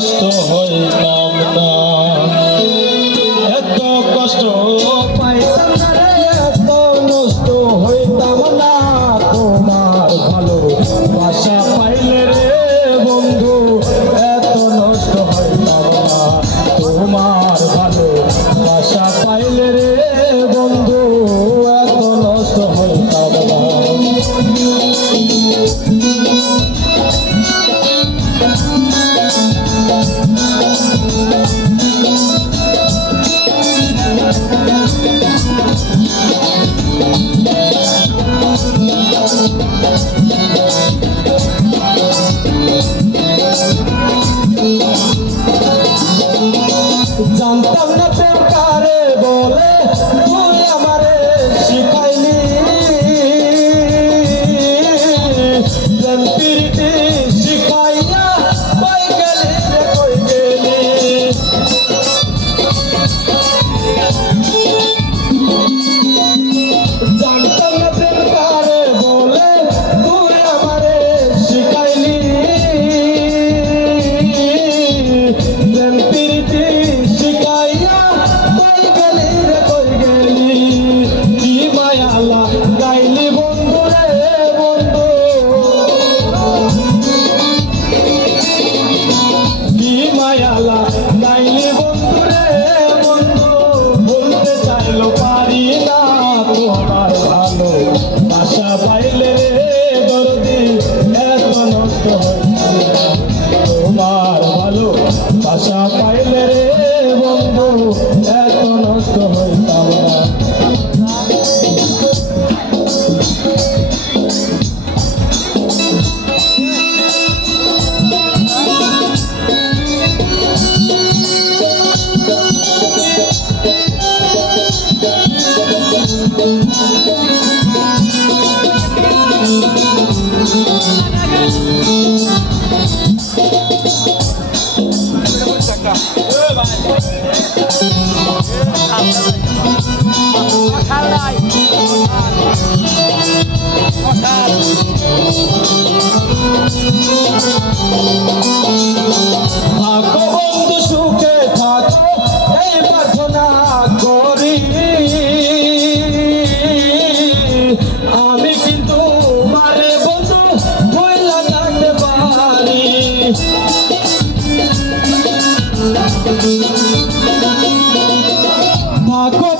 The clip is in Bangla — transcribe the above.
নষ্ট হইতাম না, এত কষ্ট পাইতাম না রে, এত নষ্ট হইতাম না। তোমার ভালো বাসা পাইলে রে বন্ধু এত নষ্ট হইতাম না। তোমার ভালো বাসা পাইলে রে বন্ধু এত নষ্ট হইতাম না। জানতাম না প্রেম কারে বলে, তুই আমারে শিখাইলি। প্রেম প্রীতি শিখাইয়া কই গেলি রে কই গেলি। জানতাম না প্রেম কারে বলে, তুই আমারে শিখাইলি। প্রেম প্রীতি শিখাইয়া কই গেলি রে কই গেলি। কি মায়ালা গাইলি বন্ধু রে বন্ধু, কি মায়ালা গাইলি বন্ধু রে বন্ধু। বলতে চাইলো পারি না, তোমার ভালো বাসা পাইলে রে দরদি এত নষ্ট হইতাম না। তোমার ভালো বাসা পাইলে রে বন্ধু এত নষ্ট হইতাম না। থাকো বন্ধু সুখে থাকো এই প্রার্থনা করি। আমি কিন্তু মারে বন্ধু ভুইলা থাকতে পারি। থাকো